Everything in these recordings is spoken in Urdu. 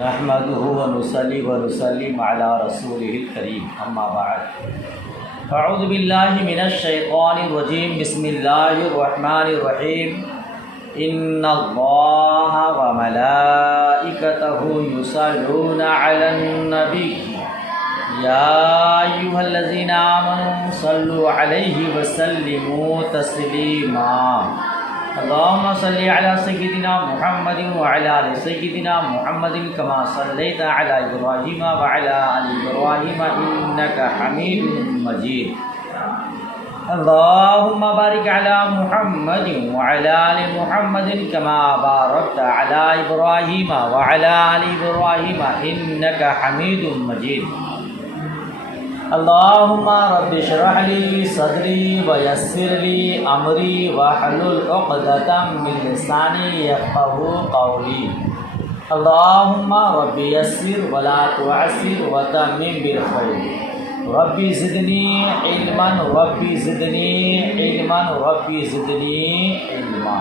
نحمده ونصلي ونسلم على رسوله الكريم اما بعد اعوذ بالله من الشيطان الرجيم بسم الله الرحمن الرحيم ان الله وملائكته يصلون على النبي يا ايها الذين آمنوا صلوا عليه وسلموا تسليما اللهم صل على سيدنا محمد وعلى آل سيدنا محمد كما صليت على إبراهيم وعلى آل إبراهيم إنك حميد مجيد اللهم بارك على محمد وعلى آل محمد كما باركت على إبراهيم وعلى آل إبراهيم إنك حميد مجيد اللهم رب اشرح لي صدري ويسر لي امري واحلل عقدة من لساني يفقهوا قولي اللهم رب يسر ولا تعسر وتمم بالخير ربي زدني علما ربي زدني علما ربي زدني علما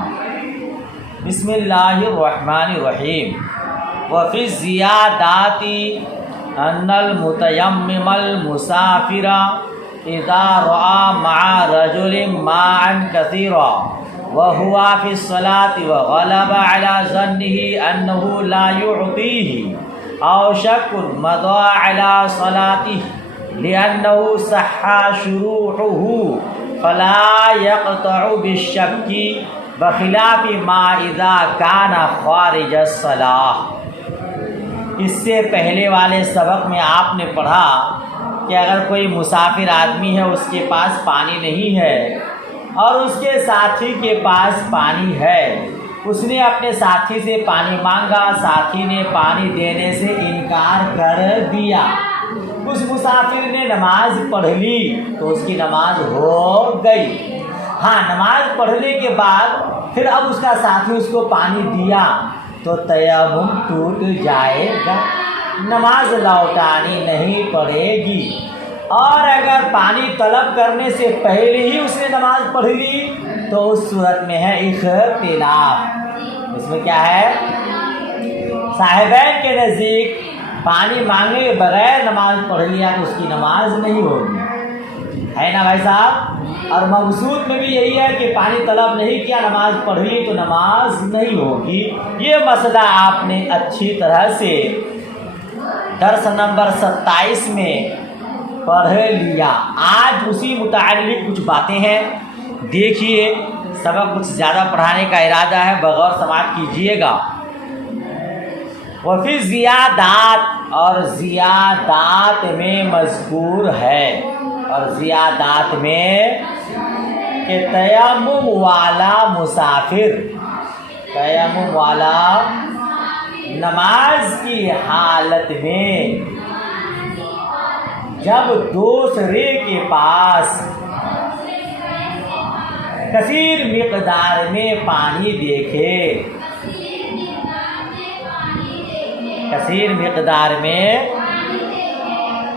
بسم الله الرحمن الرحيم وفي الزيادات ان المتيمم المسافر اذا راى مع رجل ماء كثيرا وهو في الصلاه وغلب على ظنه انه لا يعطيه او شك مضى على صلاته لانه صح شروعه فلا يقطع بالشك بخلاف ما اذا كان خارج الصلاه۔ اس سے پہلے والے سبق میں آپ نے پڑھا کہ اگر کوئی مسافر آدمی ہے، اس کے پاس پانی نہیں ہے اور اس کے ساتھی کے پاس پانی ہے، اس نے اپنے ساتھی سے پانی مانگا، ساتھی نے پانی دینے سے انکار کر دیا، اس مسافر نے نماز پڑھ لی تو اس کی نماز ہو گئی۔ ہاں، نماز پڑھنے کے بعد پھر اب اس کا ساتھی اس کو پانی دیا تو تیمم ٹوٹ جائے گا، نماز لوٹانی نہیں پڑے گی۔ اور اگر پانی طلب کرنے سے پہلے ہی اس نے نماز پڑھ لی تو اس صورت میں ہے اختلاف۔ اس میں کیا ہے؟ صاحبین کے نزدیک پانی مانگے کے بغیر نماز پڑھ لیا تو اس کی نماز نہیں ہوگی، ہے نا بھائی صاحب؟ اور مقصود میں بھی یہی ہے کہ پانی طلب نہیں کیا، نماز پڑھ لی تو نماز نہیں ہوگی۔ یہ مسئلہ آپ نے اچھی طرح سے درس نمبر 27 میں پڑھ لیا۔ آج اسی متعلق کچھ باتیں ہیں، دیکھیے، سبق کچھ زیادہ پڑھانے کا ارادہ ہے، بغور سماعت کیجیے گا۔ وفی زیادات، اور زیادات میں مذکور ہے، اور زیادات میں کہ تیمم والا مسافر، تیمم والا نماز کی حالت میں جب دوسرے کے پاس کثیر مقدار میں پانی دیکھے، کثیر مقدار میں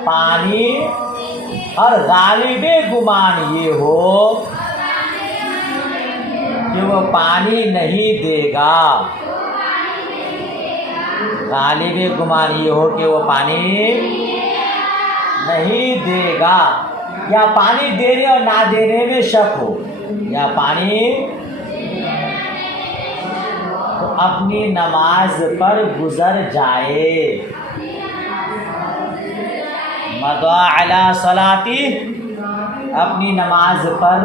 پانی، اور غالب گمان یہ ہو کہ وہ پانی نہیں دے گا، غالب گمان یہ ہو کہ وہ پانی نہیں دے گا، یا پانی دینے اور نہ دینے میں شک ہو، یا پانی، تو اپنی نماز پر گزر جائے، مضى على صلاتی، اپنی نماز پر،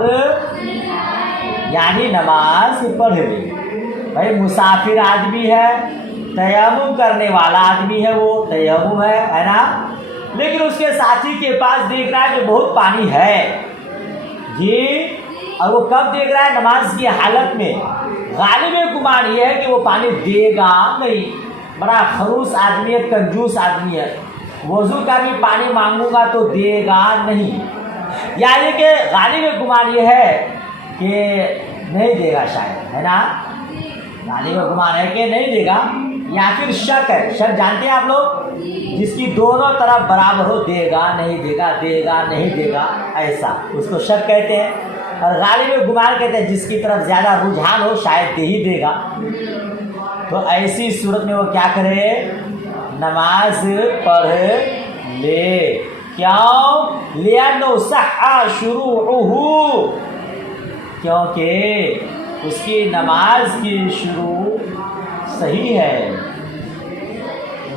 یعنی نماز پڑھ لی۔ بھائی مسافر آدمی ہے، تیمم کرنے والا آدمی ہے، وہ تیمم ہے نا، لیکن اس کے ساتھی کے پاس دیکھ رہا ہے کہ بہت پانی ہے جی، اور وہ کب دیکھ رہا ہے؟ نماز کی حالت میں۔ غالب گمان یہ ہے کہ وہ پانی دے گا نہیں، بڑا خلوص آدمی ہے، کنجوس آدمی ہے، وضو کا بھی پانی مانگوں گا تو دے گا نہیں، یعنی کہ غالب گمان یہ ہے کہ نہیں دے گا شاید، ہے نا، غالب گمان ہے کہ نہیں دے گا، یا پھر شک ہے، شک جانتے ہیں آپ لوگ، جس کی دونوں طرف برابر ہو، دے گا نہیں دے گا، دے گا نہیں دے گا، ایسا اس کو شک کہتے ہیں۔ اور غالب گمان کہتے ہیں جس کی طرف زیادہ رجحان ہو، شاید دے ہی دے گا۔ تو ایسی صورت میں وہ کیا کرے؟ نماز پڑھ لے. کیوں؟ لِأَنَّهُ صَحَّ شُرُوعُهُ، کیونکہ اس کی نماز کی شروع صحیح ہے.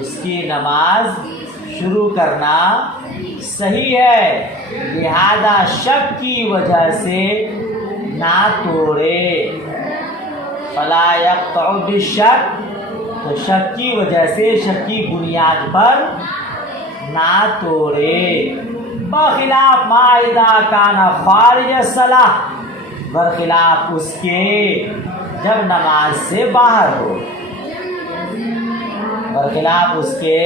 اس کی نماز شروع کرنا صحیح ہے، لہذا شک کی وجہ سے نہ توڑے. فلا یقطع بالشک، تو شک کی وجہ سے، شک کی بنیاد پر نہ توڑے. بخلاف ما اذا کان خارج الصلاۃ، برخلاف اس کے جب نماز سے باہر ہو. برخلاف اس کے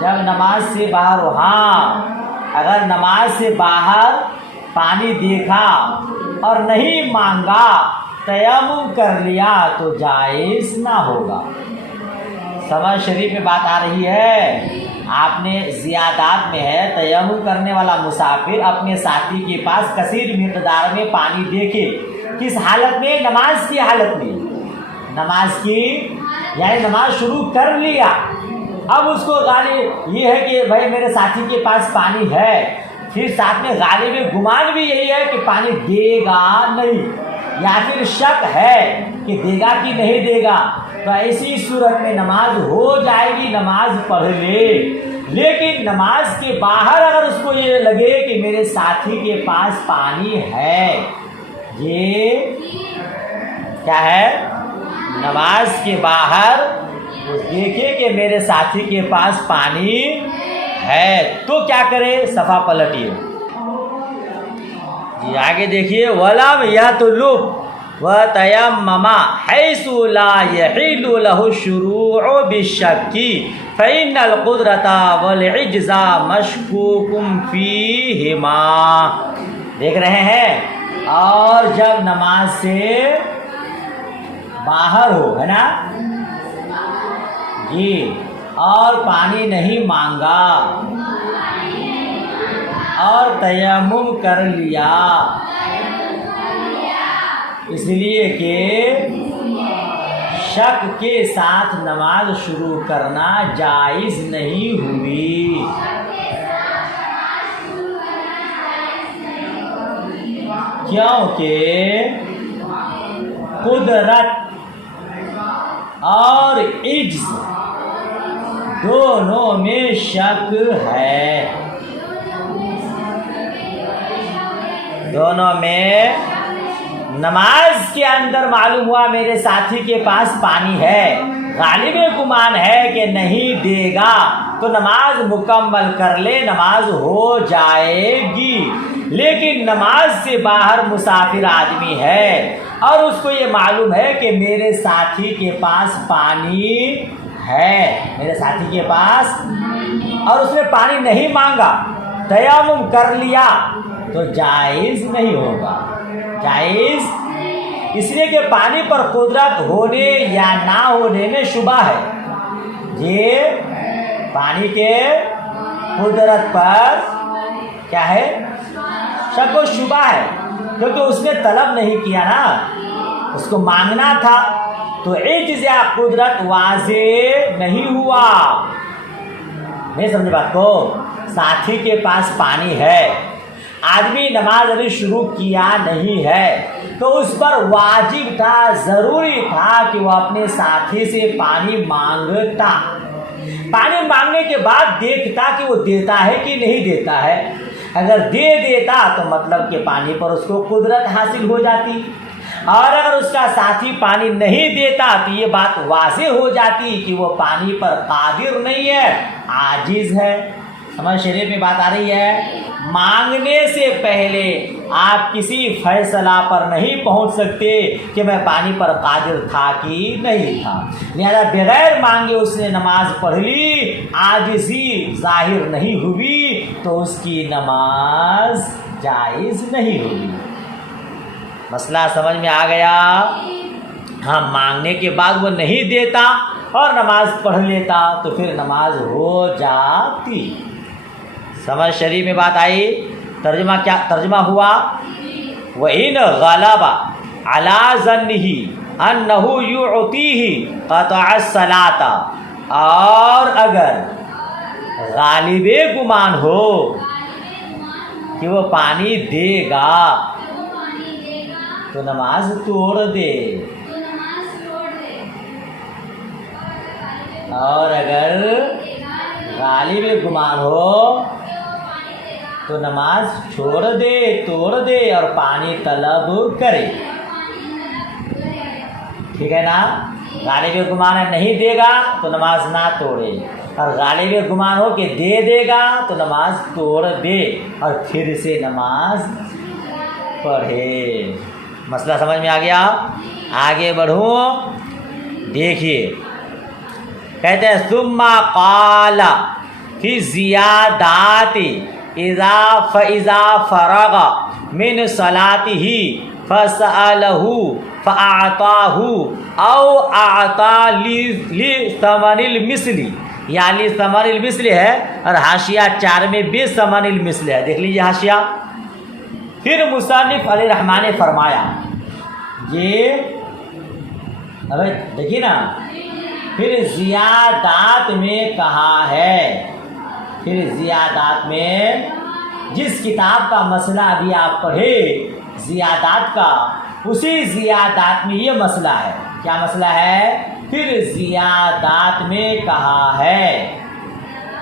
جب نماز سے باہر ہو. ہاں، اگر نماز سے باہر پانی دیکھا اور نہیں مانگا، تیمم کر لیا تو جائز نہ ہوگا. سمجھ شریف میں بات آ رہی ہے. آپ نے زیادات میں ہے تیمم کرنے والا مسافر اپنے ساتھی کے پاس کثیر مقدار میں پانی دیکھے. کس حالت میں؟ نماز کی حالت میں. نماز کی یعنی نماز شروع کر لیا. اب اس کو غالب یہ ہے کہ بھائی میرے ساتھی کے پاس پانی ہے، پھر ساتھ میں غالب گمان بھی یہی ہے کہ پانی دے گا نہیں، یا پھر شک ہے کہ دے گا کہ نہیں دے گا. تو ایسی صورت میں نماز ہو جائے گی، نماز پڑھ لے. لیکن نماز کے باہر اگر اس کو یہ لگے کہ میرے ساتھی کے پاس پانی ہے، یہ کیا ہے؟ نماز کے باہر وہ دیکھے کہ میرے ساتھی کے پاس پانی ہے، تو کیا کرے؟ صفحہ پلٹیے جی، آگے دیکھیے. وَلَمْ يَطْلُبْ وَتَيَمَّمَ حَيْثُ لَا يَحِلُّ لَهُ الشُّرُوعُ بِالشَّكِّ فَإِنَّ الْقُدْرَةَ وَالْعِجْزَ مَشْكُوكٌ فِيهِمَا. دیکھ رہے ہیں؟ اور جب نماز سے باہر ہو، ہے نا جی، اور پانی نہیں مانگا اور تیمم کر لیا، اس لیے کہ شک کے ساتھ نماز شروع کرنا جائز نہیں ہوئی. کیونکہ قدرت اور عجز دونوں میں شک ہے. دونوں میں نماز کے اندر معلوم ہوا میرے ساتھی کے پاس پانی ہے، غالب گمان ہے کہ نہیں دے گا، تو نماز مکمل کر لے، نماز ہو جائے گی. لیکن نماز سے باہر مسافر آدمی ہے اور اس کو یہ معلوم ہے کہ میرے ساتھی کے پاس پانی ہے، میرے ساتھی کے پاس، اور اس نے پانی نہیں مانگا، تیمم کر لیا، تو جائز نہیں ہوگا. جائز اس لیے کہ پانی پر قدرت ہونے یا نہ ہونے میں شبہ ہے. یہ پانی کے قدرت پر کیا ہے؟ شک و شبہ ہے، کیونکہ اس نے طلب نہیں کیا نا، اس کو مانگنا تھا، تو عجز یا قدرت واضح نہیں ہوا. نہیں سمجھے بات کو؟ ساتھی کے پاس پانی ہے، آدمی نماز ابھی شروع کیا نہیں ہے، تو اس پر واجب تھا، ضروری تھا کہ وہ اپنے ساتھی سے پانی مانگتا. پانی مانگنے کے بعد دیکھتا کہ وہ دیتا ہے کہ نہیں دیتا ہے. اگر دے دیتا تو مطلب کہ پانی پر اس کو قدرت حاصل ہو جاتی، اور اگر اس کا ساتھی پانی نہیں دیتا تو یہ بات واضح ہو جاتی کہ وہ پانی پر قادر نہیں ہے، عاجز ہے. سمجھ شریف میں بات آ رہی ہے؟ مانگنے سے پہلے آپ کسی فیصلہ پر نہیں پہنچ سکتے کہ میں پانی پر قادر تھا کہ نہیں تھا. لہذا بغیر مانگے اس نے نماز پڑھ لی، عاجزی ظاہر نہیں ہوئی، تو اس کی نماز جائز نہیں ہوگی. مسئلہ سمجھ میں آ گیا؟ ہاں، مانگنے کے بعد وہ نہیں دیتا اور نماز پڑھ لیتا تو پھر نماز ہو جاتی. سمجھ شریف میں بات آئی؟ ترجمہ کیا ترجمہ ہوا؟ وَإِنْ غَلَبَ عَلَىٰ ظَنِّهِ أَنَّهُ يُعْطِيهِ قَطَعَ الصَّلَاةَ اور اگر غالب گمان ہو کہ وہ پانی دے گا تو نماز توڑ دے، اور اگر غالب گمان ہو تو نماز چھوڑ دے، توڑ دے اور پانی طلب کرے۔ ٹھیک ہے نا؟ غالب گمان نہیں دے گا تو نماز نہ توڑے، اور غالب گمان ہو کہ دے دے گا تو نماز توڑ دے اور پھر سے نماز پڑھے۔ مسئلہ سمجھ میں آ گیا؟ آگے بڑھوں، دیکھیے کہتے ہیں ثم قال فی زیادات اذا فرغ من صلاته فسأله فأعطاه او اعطى لثمن المثل، یعنی ثمن المثل ہے، اور حاشیہ 4 میں بے ثمن المثل ہے، دیکھ لیجیے حاشیہ۔ پھر مصنف علیہ الرحمٰن نے فرمایا، یہ اب دیکھیے نا، پھر زیادات میں کہا ہے، پھر زیادات میں جس کتاب کا مسئلہ ابھی آپ پڑھے زیادات کا، اسی زیادات میں یہ مسئلہ ہے۔ کیا مسئلہ ہے؟ پھر زیادات میں کہا ہے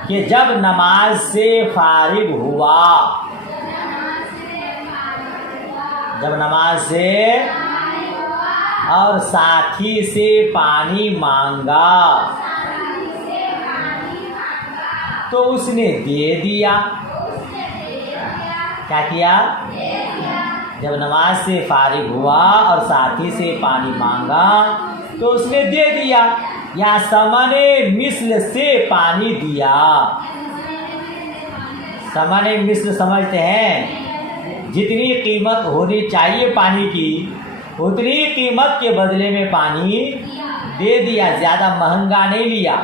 کہ جب نماز سے فارغ ہوا، جب نماز سے اور ساتھی سے پانی مانگا تو اس نے دے دیا۔ کیا کیا؟ جب نماز سے فارغ ہوا اور ساتھی سے پانی مانگا تو اس نے دے دیا، یا ثمن مثل سے پانی دیا۔ ثمن مثل سمجھتے ہیں جتنی قیمت ہونی چاہیے پانی کی اتنی قیمت کے بدلے میں پانی دے دیا، زیادہ مہنگا نہیں لیا۔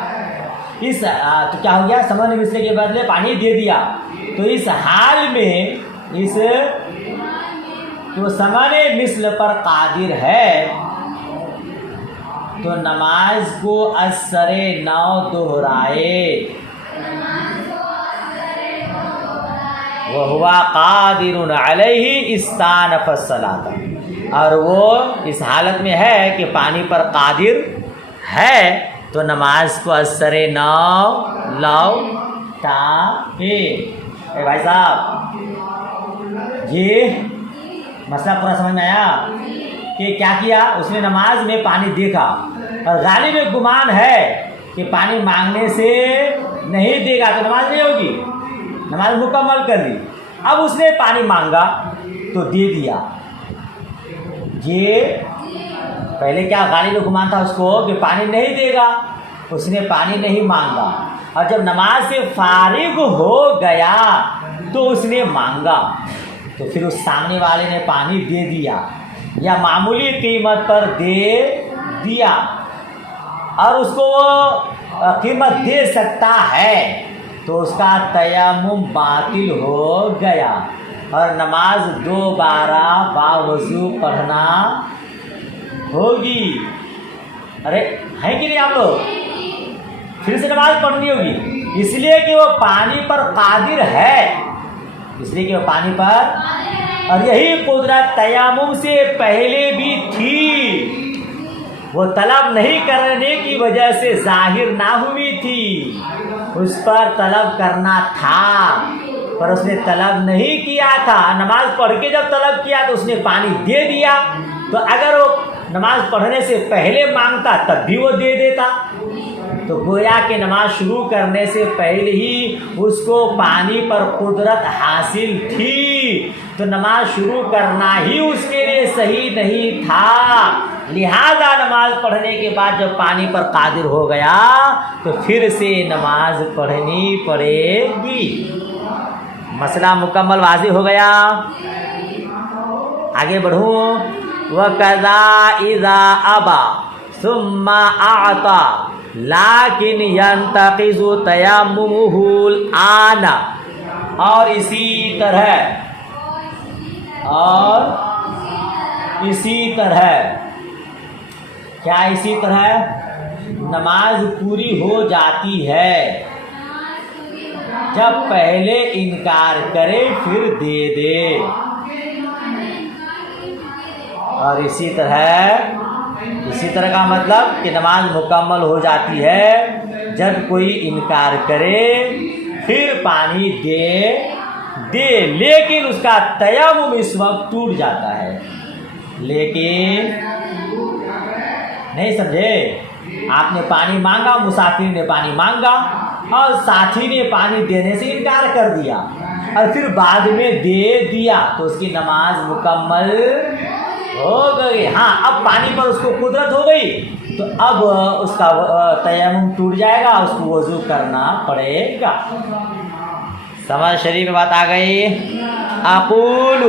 اس تو کیا ہو گیا؟ ثمن مثل کے بدلے پانی دے دیا۔ تو اس حال میں اس تو ثمن مثل پر قادر ہے تو نماز کو اثر نو دہرائے، وَهُوَ قَادِرٌ عَلَيْهِ اسْتَانَفَ الصَّلَاةَ، اور وہ اس حالت میں ہے کہ پانی پر قادر ہے تو نماز کو اثر نو لوٹائے۔ اے بھائی صاحب جی مسئلہ پورا سمجھ میں آیا کہ کیا کیا؟ اس نے نماز میں پانی دیکھا اور غالب گمان ہے کہ پانی مانگنے سے نہیں دے گا تو نماز نہیں ہوگی، نماز مکمل کر لی۔ اب اس نے پانی مانگا تو دے دیا۔ یہ پہلے کیا غالب گمان تھا اس کو کہ پانی نہیں دے گا، اس نے پانی نہیں مانگا، اور جب نماز سے فارغ ہو گیا تو اس نے مانگا تو پھر اس سامنے والے نے پانی دے دیا یا معمولی قیمت پر دے دیا، اور اس کو وہ قیمت دے سکتا ہے تو اس کا تیمم باطل ہو گیا اور نماز دوبارہ باوضو پڑھنا ہوگی۔ ارے ہے کہ نہیں آپ لوگ؟ پھر سے نماز پڑھنی ہوگی، اس لیے کہ وہ پانی پر قادر ہے، اس لیے کہ وہ پانی پر، اور یہی قدرت تیمم سے پہلے بھی تھی، وہ طلب نہیں کرنے کی وجہ سے ظاہر نہ ہوئی تھی، اس پر طلب کرنا تھا پر اس نے طلب نہیں کیا تھا۔ نماز پڑھ کے جب طلب کیا تو اس نے پانی دے دیا، تو اگر وہ نماز پڑھنے سے پہلے مانگتا تب بھی وہ دے دیتا، تو گویا کہ نماز شروع کرنے سے پہلے ہی اس کو پانی پر قدرت حاصل تھی، تو نماز شروع کرنا ہی اس کے لیے صحیح نہیں تھا، لہذا نماز پڑھنے کے بعد جب پانی پر قادر ہو گیا تو پھر سے نماز پڑھنی پڑے گی۔ مسئلہ مکمل واضح ہو گیا؟ آگے بڑھوں۔ وَكَذَا إِذَا أَبَى ثُمَّ أَعْطَى لَكِنْ يَنْتَقِضُ تَيَمُّمُهُ الْآنَ، اور اسی طرح کیا اسی طرح نماز پوری ہو جاتی ہے جب پہلے انکار کرے پھر دے دے. اور اسی طرح کا مطلب کہ نماز مکمل ہو جاتی ہے جب کوئی انکار کرے پھر پانی دے لیکن اس کا تیمم اس وقت ٹوٹ جاتا ہے. لیکن نہیں سمجھے، آپ نے پانی مانگا، مسافر نے پانی مانگا اور ساتھی نے پانی دینے سے انکار کر دیا اور پھر بعد میں دے دیا تو اس کی نماز مکمل ہو گئی. ہاں اب پانی پر اس کو قدرت ہو گئی تو اب اس کا تیمم ٹوٹ جائے گا، اس کو وضو کرنا پڑے گا. سمجھ شریف میں بات آ گئی. اقول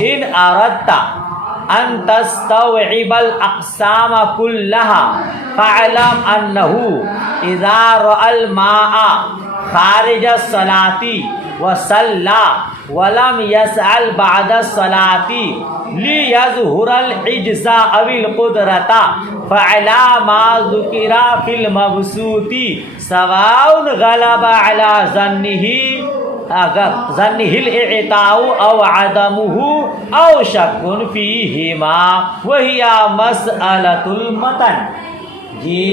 ان اردت ان تستوعب الاقسام كلها فاعلم انه اذا راى الماء خارج الصلاه وصلى ولم يسأل بعد الصلاه ليظهر العجز او القدرة فعلى ما ذكر في المبسوط سواء غلب على ظنه الاعطاء او عدمه او شك فيهما وهي مسألة المتن. جی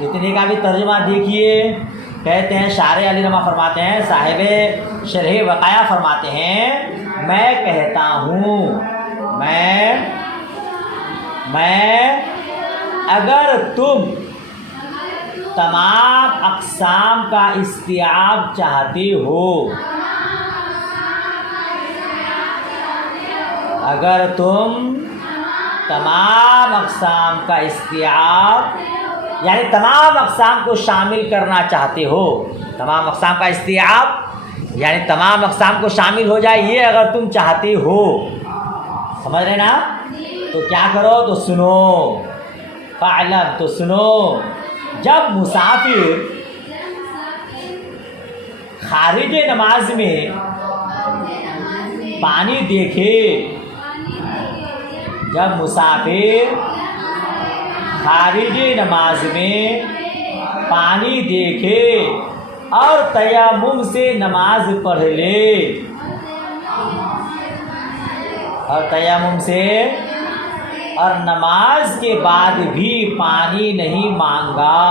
اتنے کا بھی ترجمہ دیکھیے. کہتے ہیں شارح علی رحمہ فرماتے ہیں، صاحب شرح وقایہ فرماتے ہیں، میں کہتا ہوں میں اگر تم تمام اقسام کا استیعاب چاہتے ہو، اگر تم تمام اقسام کا استیعاب یعنی تمام اقسام کو شامل کرنا چاہتے ہو، تمام اقسام کا استیعاب یعنی تمام اقسام کو شامل ہو جائے، یہ اگر تم چاہتے ہو، سمجھ رہے نا، تو کیا کرو، تو سنو، فاعلم تو سنو، جب مسافر خارج نماز میں پانی دیکھے، جب مسافر خارج نماز میں پانی دیکھے اور تیمم سے نماز پڑھ لے، اور تیمم سے اور نماز کے بعد بھی پانی نہیں مانگا،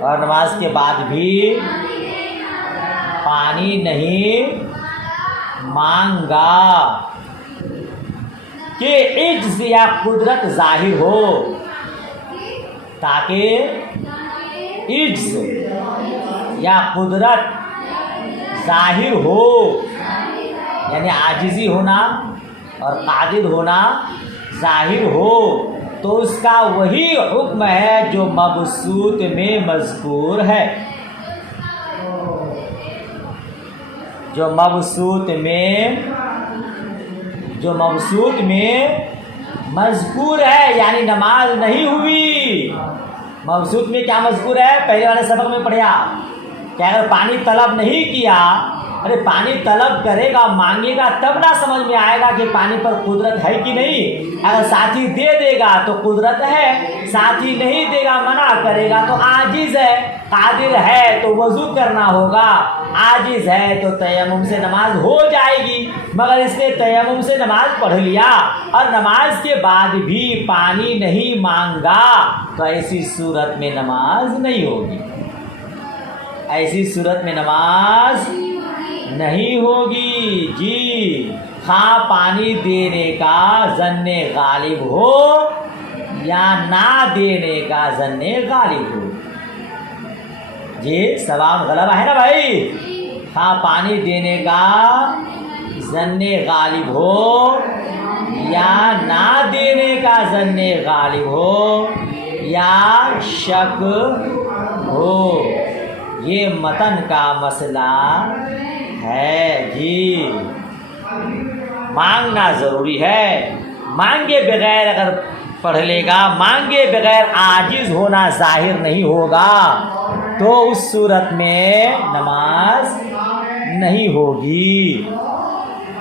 اور نماز کے بعد بھی پانی نہیں مانگا کہ عجز یا قدرت ظاہر ہو، تاکہ عجز یا قدرت ظاہر ہو، یعنی عاجزی ہونا اور قادر ہونا ظاہر ہو، تو اس کا وہی حکم ہے جو مبسوط میں مذکور ہے، جو مبسوط میں مذکور ہے، یعنی نماز نہیں ہوئی. مبسوط میں کیا مذکور ہے؟ پہلے والے سبق میں پڑھا کہ اگر پانی طلب نہیں کیا، ارے پانی طلب کرے گا، مانگے گا، تب نہ سمجھ میں آئے گا کہ پانی پر قدرت ہے کہ نہیں. اگر ساتھی دے دے گا تو قدرت ہے، ساتھی نہیں دے گا، منع کرے گا تو عاجز ہے. قادر ہے تو وضو کرنا ہوگا، عاجز ہے تو تیمم سے نماز ہو جائے گی. مگر اس نے تیمم سے نماز پڑھ لیا اور نماز کے بعد بھی پانی نہیں مانگا، تو ایسی صورت میں نماز نہیں ہوگی، ایسی صورت میں نماز نہیں ہوگی. جی خواہ پانی دینے کا ظن غالب ہو یا نہ دینے کا ظن غالب ہو. جی سواب غلبہ ہے نا بھائی، خواہ پانی دینے کا ظن غالب ہو یا نہ دینے کا ظن غالب ہو یا شک ہو، یہ متن کا مسئلہ ہے. جی مانگنا ضروری ہے، مانگے بغیر اگر پڑھ لے گا، مانگے بغیر عاجز ہونا ظاہر نہیں ہوگا، تو اس صورت میں نماز نہیں ہوگی.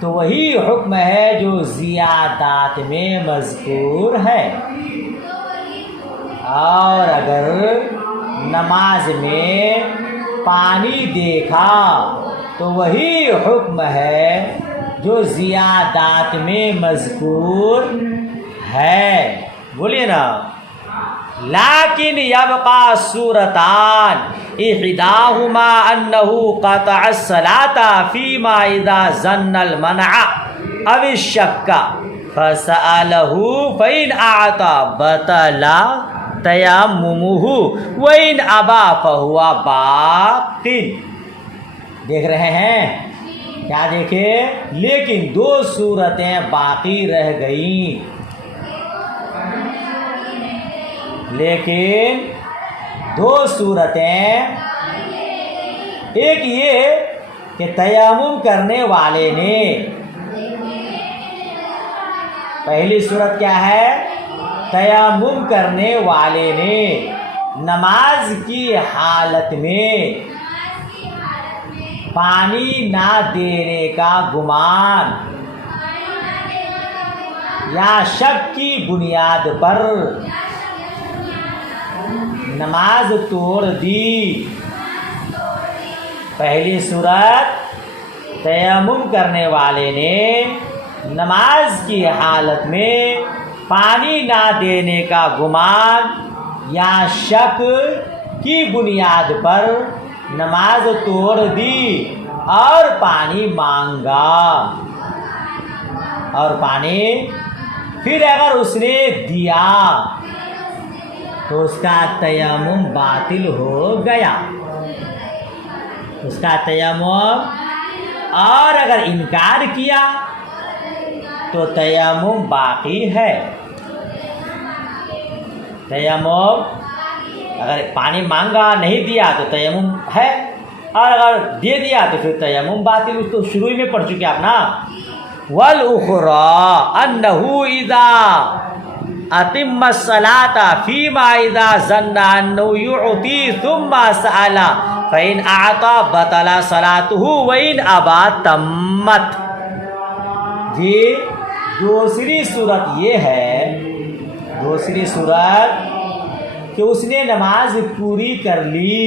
تو وہی حکم ہے جو زیادات میں مذکور ہے. اور اگر نماز میں پانی دیکھا تو وہی حکم ہے جو زیادات میں مذکور ہے. بولیے نا. لیکن یبقى صورتان احداهما انه قطع الصلاة فيما اذا ظن المنع او الشك فسأله فإن اعطى بطل تیممه وإن ابى فهو باق. دیکھ رہے ہیں کیا دیکھے؟ لیکن دو صورتیں باقی رہ گئیں. لیکن دو صورتیں، ایک یہ کہ تیمم کرنے والے نے، پہلی صورت کیا ہے؟ تیمم کرنے والے نے نماز کی حالت میں پانی نہ دینے کا گمان یا شک کی بنیاد پر نماز توڑ دی. پہلی صورت، تیمم کرنے والے نے نماز کی حالت میں پانی نہ دینے کا گمان یا شک کی بنیاد پر نماز توڑ دی اور پانی مانگا. اور پانی پھر اگر اس نے دیا تو اس کا تیمم باطل ہو گیا. اس کا تیمم، اور اگر انکار کیا تو تیمم باقی ہے. تیمم، اگر پانی مانگا نہیں دیا تو تیمم ہے، اور اگر دے دیا تو پھر تیمم باطل. اس تو شروع میں پڑھ چکے آپ نا. وَالْأُخْرَى أَنَّهُ إِذَا أَتِمَّ الصَّلَاةَ فِيمَا إِذَا ظَنَّ أَنَّهُ يُعْطِي ثُمَّ سَأَلَ فَإِنْ أَعْطَى بَطَلَ صَلَاتُهُ وَإِنْ أَبَى تَمَّتْ. جی دوسری صورت یہ ہے، دوسری صورت کہ اس نے نماز پوری کر لی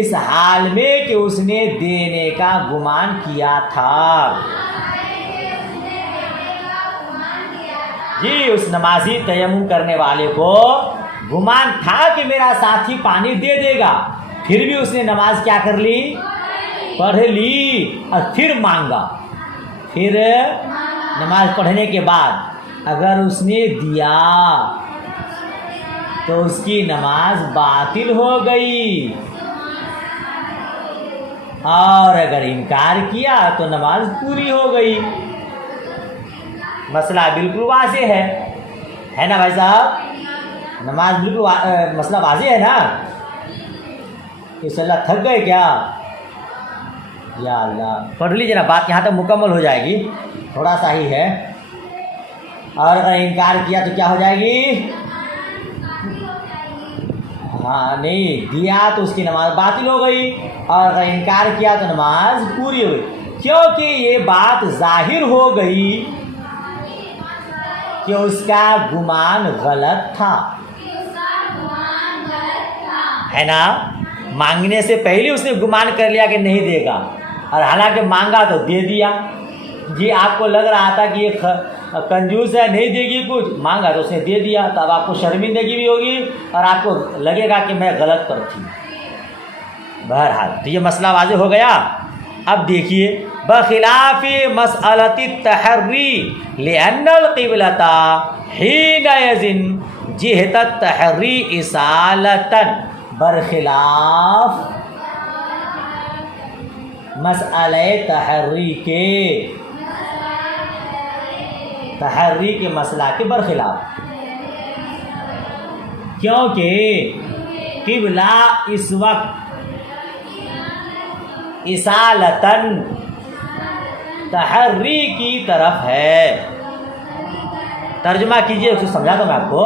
اس حال میں کہ اس نے دینے کا گمان کیا تھا. جی اس نمازی تیمم کرنے والے کو گمان تھا کہ میرا ساتھی پانی دے دے گا، پھر بھی اس نے نماز کیا کر لی؟ پڑھ لی اور پھر مانگا. پھر نماز پڑھنے کے بعد اگر اس نے دیا تو اس کی نماز باطل ہو گئی، اور اگر انکار کیا تو نماز پوری ہو گئی. مسئلہ بالکل واضح ہے نا بھائی صاحب؟ نماز بالکل مسئلہ واضح ہے نا؟ اس اللہ تھک گئے کیا؟ یا اللہ پڑھ لیجیے نا، بات یہاں تک مکمل ہو جائے گی، تھوڑا سا ہی ہے. اور اگر انکار کیا تو کیا ہو جائے گی؟ ہاں نہیں دیا تو اس کی نماز باطل ہو گئی، اور اگر انکار کیا تو نماز پوری ہو گئی. کیونکہ یہ بات ظاہر ہو گئی کہ اس کا گمان غلط تھا، ہے نا؟ مانگنے سے پہلے اس نے گمان کر لیا کہ نہیں دے گا، اور حالانکہ مانگا تو دے دیا. جی آپ کو لگ رہا تھا کہ یہ کنجوس ہے، نہیں دے گی کچھ، مانگا تو اس نے دے دیا، تو اب آپ کو شرمندگی بھی ہوگی اور آپ کو لگے گا کہ میں غلط پر تھی. بہرحال تو یہ مسئلہ واضح ہو گیا. اب دیکھیے بخلاف مسئلۃ التحری لأن القبلۃ حینئذ جہۃ التحری اصالۃ، برخلاف مسئلہ تحری کے مسئلہ کے برخلاف، کیونکہ قبلہ اس وقت اصالتاً تحری کی طرف ہے. ترجمہ کیجئے، اسے سمجھاتا ہوں میں آپ کو.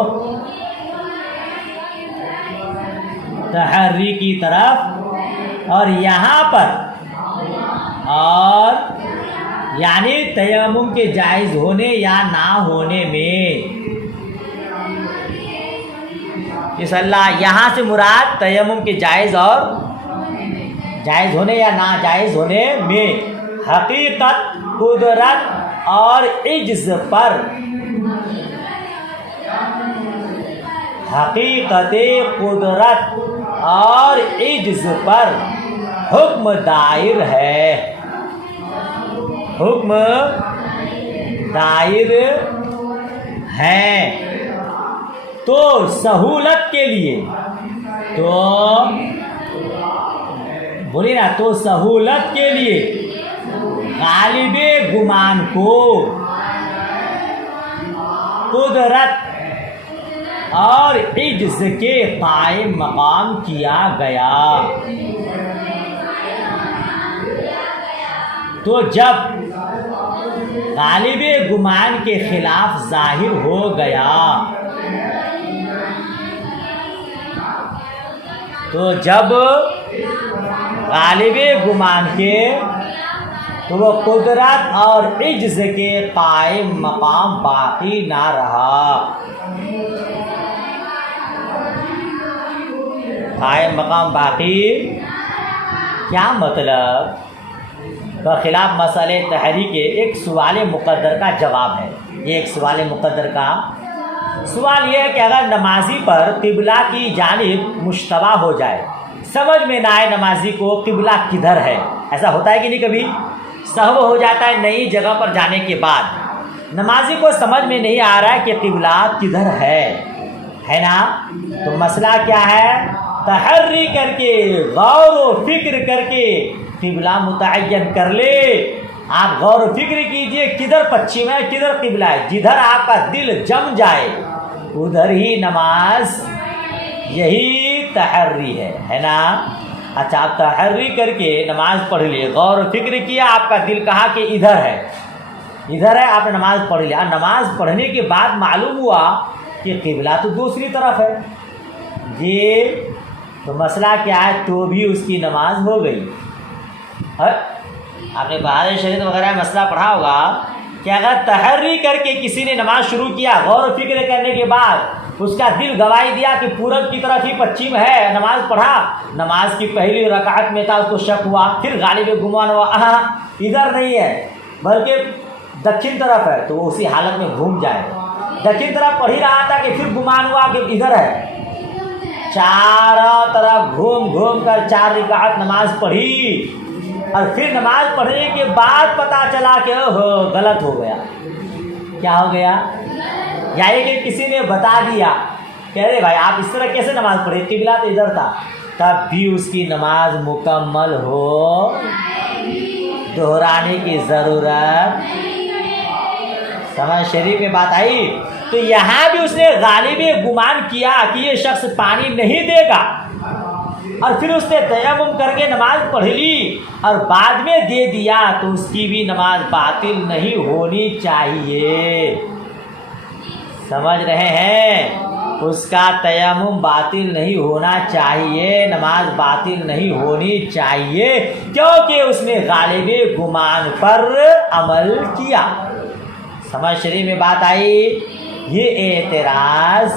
تحری کی طرف، اور یہاں پر اور یعنی تیمم کے جائز ہونے یا نہ ہونے میں اللہ یہاں سے مراد تیمم کے جائز اور جائز ہونے یا ناجائز ہونے میں حقیقت، قدرت اور عجز پر، حقیقت، قدرت اور عجز پر حکم دائر ہے، حکم دائر ہے۔ تو سہولت کے لیے تو بولیے نا، تو سہولت کے لیے غالب گمان کو قدرت اور عجز کے قائم مقام کیا گیا۔ تو جب غالب گمان کے خلاف ظاہر ہو گیا، تو جب غالب گمان کے تو وہ قدرت اور عجز کے قائم مقام باقی نہ رہا۔ قائم مقام باقی کیا مطلب؟ خلاف مسئلہ تحریک کے ایک سوال مقدر کا جواب ہے۔ یہ ایک سوال مقدر کا سوال یہ ہے کہ اگر نمازی پر قبلہ کی جانب مشتبہ ہو جائے، سمجھ میں نہ آئے نمازی کو قبلہ کدھر ہے، ایسا ہوتا ہے کہ نہیں؟ کبھی سہو ہو جاتا ہے نئی جگہ پر جانے کے بعد، نمازی کو سمجھ میں نہیں آ رہا ہے کہ قبلہ کدھر ہے نا؟ تو مسئلہ کیا ہے؟ تحری کر کے، غور و فکر کر کے قبلہ متعین کر لے۔ آپ غور و فکر کیجئے کدھر پچھم ہے، کدھر قبلہ ہے، جدھر آپ کا دل جم جائے ادھر ہی نماز، یہی تحری ہے نا؟ اچھا، آپ تحری کر کے نماز پڑھ لیے، غور و فکر کیا، آپ کا دل کہا کہ ادھر ہے، آپ نے نماز پڑھ لیا۔ نماز پڑھنے کے بعد معلوم ہوا کہ قبلہ تو دوسری طرف ہے جی، تو مسئلہ کیا ہے؟ تو بھی اس کی نماز ہو گئی۔ آپ نے بہار شریعت وغیرہ مسئلہ پڑھا ہوگا کہ اگر تحری کر کے کسی نے نماز شروع کیا، غور و فکر کرنے کے بعد اس کا دل گواہی دیا کہ پورب کی طرف ہی پچھم ہے، نماز پڑھا، نماز کی پہلی رکعت میں تھا، اس کو شک ہوا، پھر غالب گمان ہوا ادھر نہیں ہے بلکہ دکھن طرف ہے، تو وہ اسی حالت میں گھوم جائے۔ دکھن طرف پڑھ ہی رہا تھا کہ پھر گمان ہوا کہ ادھر ہے، چاروں طرف گھوم کر 4 رکعت نماز پڑھی، اور پھر نماز پڑھنے کے بعد پتہ چلا کہ غلط ہو گیا۔ کیا ہو گیا؟ یعنی کہ کسی نے بتا دیا کہ ارے بھائی آپ اس طرح کیسے نماز پڑھے، قبلہ تو ادھر تھا، تب بھی اس کی نماز مکمل ہو، دہرانے کی ضرورت۔ سمجھ شریف میں بات آئی؟ تو یہاں بھی اس نے غالب گمان کیا کہ یہ شخص پانی نہیں دے گا، اور پھر اس نے تیمم کر کے نماز پڑھ لی اور بعد میں دے دیا، تو اس کی بھی نماز باطل نہیں ہونی چاہیے۔ سمجھ رہے ہیں؟ اس کا تیمم باطل نہیں ہونا چاہیے، نماز باطل نہیں ہونی چاہیے، کیونکہ اس نے غالب گمان پر عمل کیا۔ سمجھ شریف میں بات آئی؟ یہ اعتراض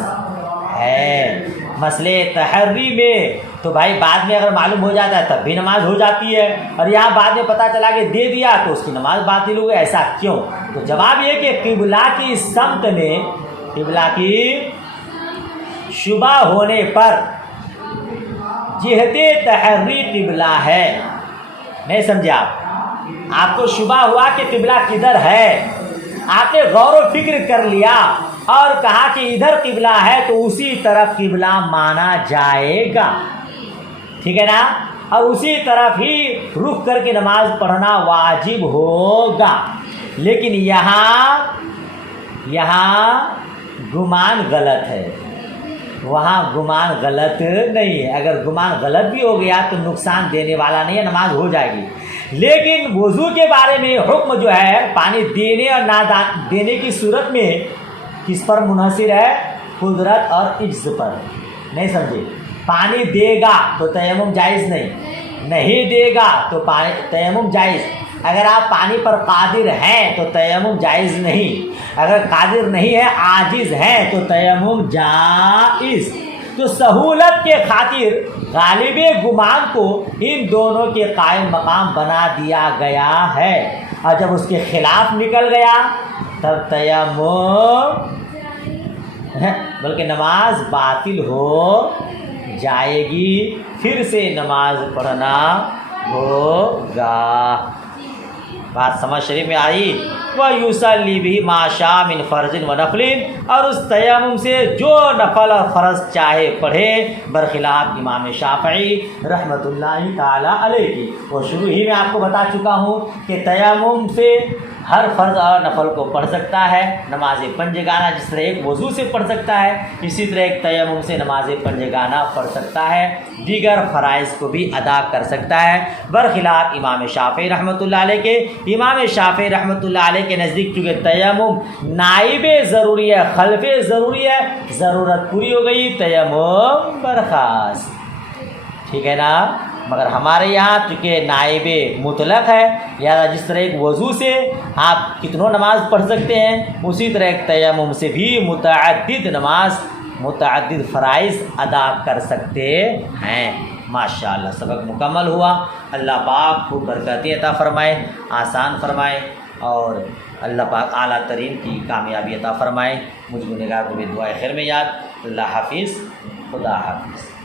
ہے مسئلے تحری میں۔ تو بھائی بعد میں اگر معلوم ہو جاتا ہے تب بھی نماز ہو جاتی ہے، اور یہاں بعد میں پتہ چلا کہ دے دیا تو اس کی نماز باطل ہو گئی، ایسا کیوں؟ تو جواب یہ کہ قبلہ کی سمت میں، قبلہ کی شبہ ہونے پر جہت تحری قبلہ ہے۔ نہیں سمجھے آپ کو شبہ ہوا کہ قبلہ کدھر ہے، آپ نے غور و فکر کر لیا اور کہا کہ ادھر قبلہ ہے، تو اسی طرف قبلہ مانا جائے گا، ٹھیک ہے نا؟ اور اسی طرف ہی رخ کر کے نماز پڑھنا واجب ہوگا۔ لیکن یہاں گمان غلط ہے، وہاں گمان غلط نہیں ہے۔ اگر گمان غلط بھی ہو گیا تو نقصان دینے والا نہیں ہے، نماز ہو جائے گی۔ لیکن وضو کے بارے میں حکم جو ہے پانی دینے اور نہ دینے کی صورت میں کس پر منحصر ہے؟ قدرت اور عجز پر۔ نہیں سمجھے؟ پانی دے گا تو تیمم جائز نہیں، نہیں دے گا تو تیمم جائز. اگر آپ پانی پر قادر ہیں تو تیمم جائز نہیں. اگر قادر نہیں ہے عاجز ہیں تو تیمم جائز. تو سہولت کے خاطر غالب گمان کو ان دونوں کے قائم مقام بنا دیا گیا ہے، اور جب اس کے خلاف نکل گیا تب تیمم بلکہ نماز باطل ہو جائے گی، پھر سے نماز پڑھنا ہوگا. بات سمجھ شریف میں آئی. وَيُصَلِّي بِهِ مَا شَاءَ مِنْ فَرْضٍ وَنَفْلٍ، اور اس تیمم سے جو نفل اور فرض چاہے پڑھے، برخلاف امام شافعی رحمۃ اللہ تعالی علیہ کی. وہ شروع ہی میں آپ کو بتا چکا ہوں کہ تیمم سے ہر فرض اور نفل کو پڑھ سکتا ہے. نماز پنجگانہ جس طرح ایک وضو سے پڑھ سکتا ہے، اسی طرح ایک تیمم سے نماز پنجگانہ پڑھ سکتا ہے، دیگر فرائض کو بھی ادا کر سکتا ہے، برخلاف امام شافعی رحمۃ اللہ علیہ کے. امام شافعی رحمۃ اللہ علیہ کے نزدیک چونکہ تیمم نائب ضروری ہے، خلف ضروری ہے، ضرورت پوری ہو گئی، تیمم برخاست. ٹھیک ہے نا؟ مگر ہمارے یہاں چونکہ نائب مطلق ہے، لہٰذا جس طرح ایک وضو سے آپ کتنوں نماز پڑھ سکتے ہیں، اسی طرح ایک تیمم سے بھی متعدد نماز، متعدد فرائض ادا کر سکتے ہیں. ماشاءاللہ سبق مکمل ہوا. اللہ پاک کو برکتیں عطا فرمائے، آسان فرمائے، اور اللہ پاک اعلیٰ ترین کی کامیابی عطا فرمائے. مجھ گنہگار کو بھی دعائے خیر میں یاد. اللہ حافظ. خدا حافظ.